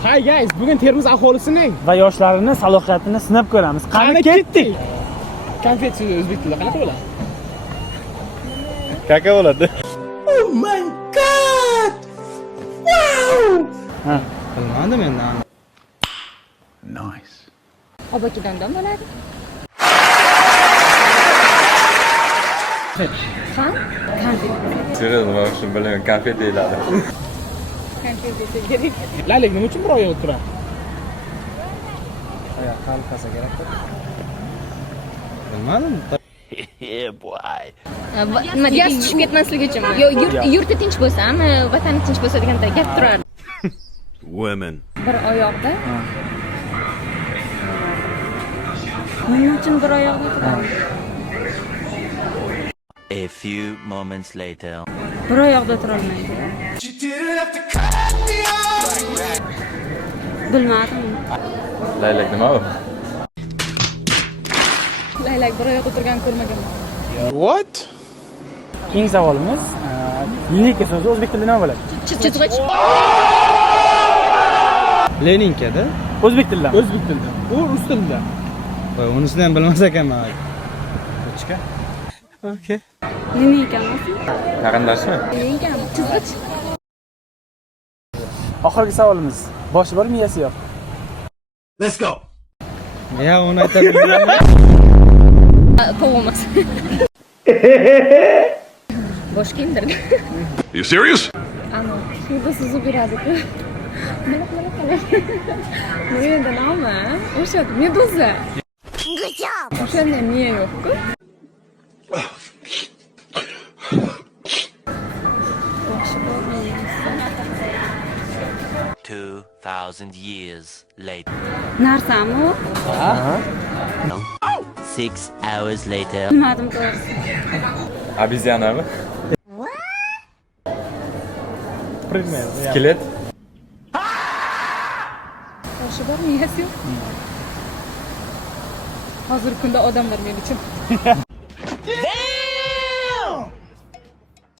Hi guys, bugun Termiz aholisining va yoshlarini salohiyatini sinab ko'ramiz. Qani ketdik? Konfet so'zi o'zbek tilida qanaqa bo'ladi? Kaka bo'ladi. Oh my god! Wow! Ha. Bilmadim endi. Nice. Obakidan bo'ladi. Ha? Konfet. Serios, men shuni bilmayman, konfet deyiladi. Konfet desa kerak. Laylik nima uchun bir oyoq turadi? Oyoq qalqasa kerak-ku. Bilmadim. Yeah, boy. Nima gaz tushib ketmasligi uchunmi? Yo, yurti tinch bo'lsa, vatani tinch bo'lsa deganda gap turardi. Women. Bir oyoqda. Nima uchun bir oyoqda turadi? A few moments later. Bir oyoqda tura olmaydi. Bilmadim. Laylak nima u? Laylak bir oyoqda turgan ko'rmaganman. What? Keyingi savolimiz, lineyka so'zi o'zbek tilida nima bo'ladi? Chirchitg'ich. Leninkada. O'zbek tilida. O'zbek tilida. U rus tilida. Voy, unisini ham bilmas ekanman. Ochka. Okay. Lineykami? Qarindashmi? Lineykami? Chizg'ich. Oxirgi savolimiz. Boshi bor, miyasi yo'q. Let's go. Ya, uni aytadigan. To'g'mas. Bosh kiyindirdi. You serious? Ano, suvda suzib beradi-ku. Mana. Bu yerda nima? O'sha meduza. Good job. O'shanda miya yo'q-ku. 2000 years later. Narsami? 6 hours later. Bilmadim to'g'risi. Obezyanami? Предмет. Skelet? Boshi bor, miyasi yo'q. Hozirgi kunda odamlar men uchun.